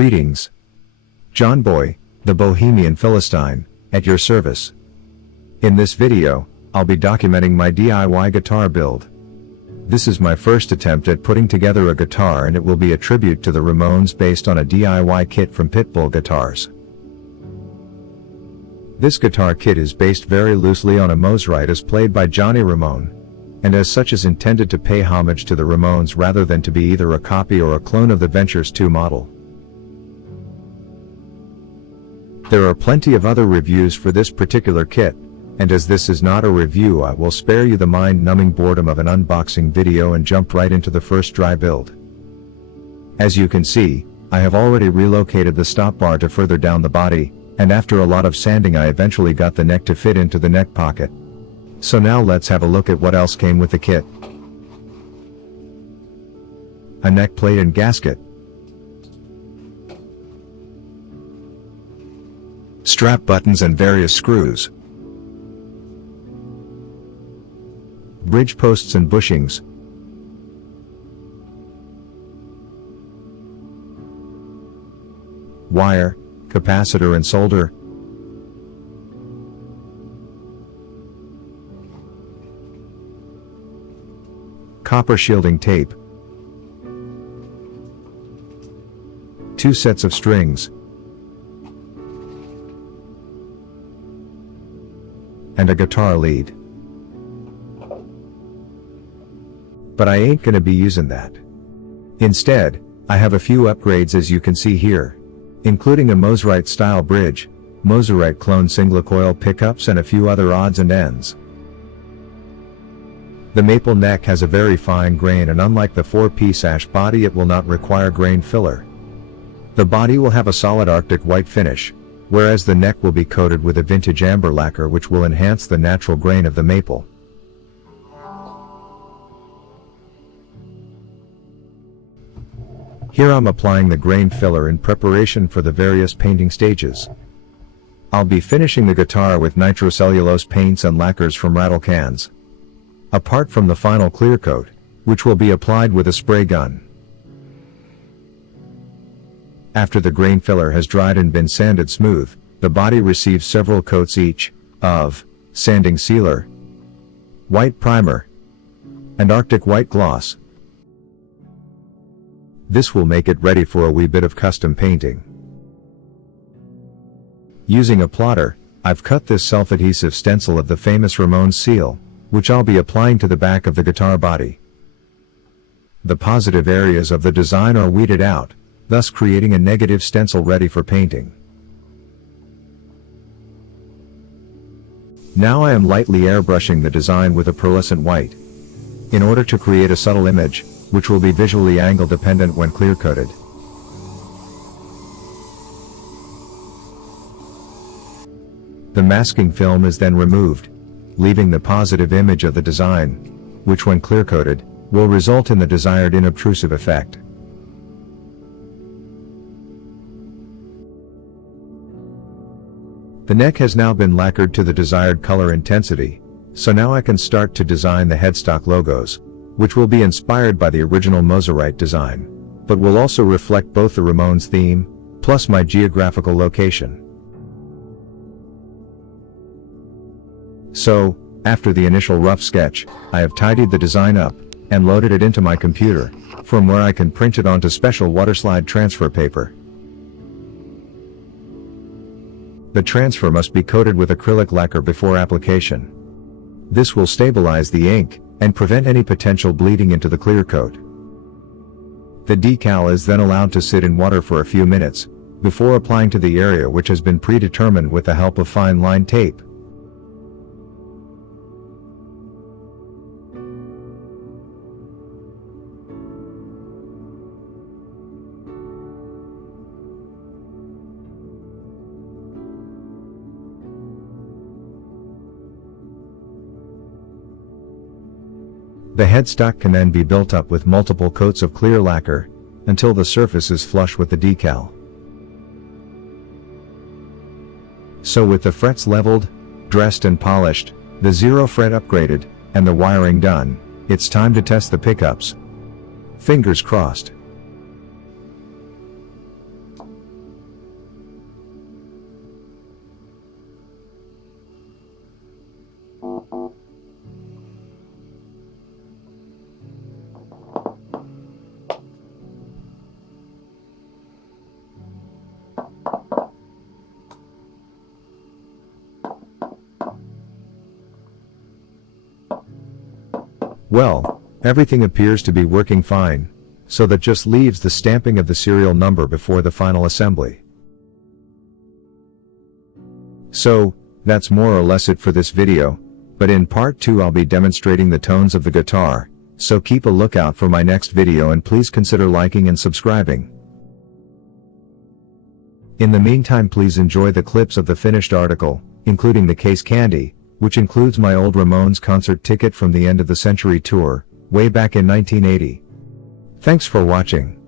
Greetings. JohnBoy, the Bohemian Philistine, at your service. In this video, I'll be documenting my DIY guitar build. This is my first attempt at putting together a guitar, and it will be a tribute to the Ramones based on a DIY kit from Pitbull Guitars. This guitar kit is based very loosely on a Mosrite as played by Johnny Ramone, and as such is intended to pay homage to the Ramones rather than to be either a copy or a clone of the Ventures II model. There are plenty of other reviews for this particular kit, and as this is not a review, I will spare you the mind-numbing boredom of an unboxing video and jump right into the first dry build. As you can see, I have already relocated the stop bar to further down the body, and after a lot of sanding I eventually got the neck to fit into the neck pocket. So now let's have a look at what else came with the kit. A neck plate and gasket, strap buttons and various screws, bridge posts and bushings, wire, capacitor and solder, copper shielding tape, 2 sets of strings, and a guitar lead. But I ain't gonna be using that. Instead, I have a few upgrades as you can see here, including a Mosrite style bridge, Mosrite clone single coil pickups and a few other odds and ends. The maple neck has a very fine grain, and unlike the 4-piece ash body, it will not require grain filler. The body will have a solid Arctic white finish, whereas the neck will be coated with a vintage amber lacquer which will enhance the natural grain of the maple. Here I'm applying the grain filler in preparation for the various painting stages. I'll be finishing the guitar with nitrocellulose paints and lacquers from rattle cans, apart from the final clear coat, which will be applied with a spray gun. After the grain filler has dried and been sanded smooth, the body receives several coats each, of sanding sealer, white primer, and Arctic white gloss. This will make it ready for a wee bit of custom painting. Using a plotter, I've cut this self-adhesive stencil of the famous Ramones seal, which I'll be applying to the back of the guitar body. The positive areas of the design are weeded out, thus creating a negative stencil ready for painting. Now I am lightly airbrushing the design with a pearlescent white, in order to create a subtle image, which will be visually angle dependent when clear coated. The masking film is then removed, leaving the positive image of the design, which when clear coated, will result in the desired inobtrusive effect. The neck has now been lacquered to the desired color intensity, so now I can start to design the headstock logos, which will be inspired by the original Mosrite design, but will also reflect both the Ramones theme, plus my geographical location. So, after the initial rough sketch, I have tidied the design up, and loaded it into my computer, from where I can print it onto special waterslide transfer paper. The transfer must be coated with acrylic lacquer before application. This will stabilize the ink, and prevent any potential bleeding into the clear coat. The decal is then allowed to sit in water for a few minutes, before applying to the area which has been predetermined with the help of fine line tape. The headstock can then be built up with multiple coats of clear lacquer, until the surface is flush with the decal. So with the frets leveled, dressed and polished, the zero fret upgraded, and the wiring done, it's time to test the pickups. Fingers crossed. Well, everything appears to be working fine, so that just leaves the stamping of the serial number before the final assembly. So, that's more or less it for this video, but in part 2 I'll be demonstrating the tones of the guitar, so keep a lookout for my next video and please consider liking and subscribing. In the meantime, please enjoy the clips of the finished article, including the case candy, which includes my old Ramones concert ticket from the End of the Century tour, way back in 1980. Thanks for watching.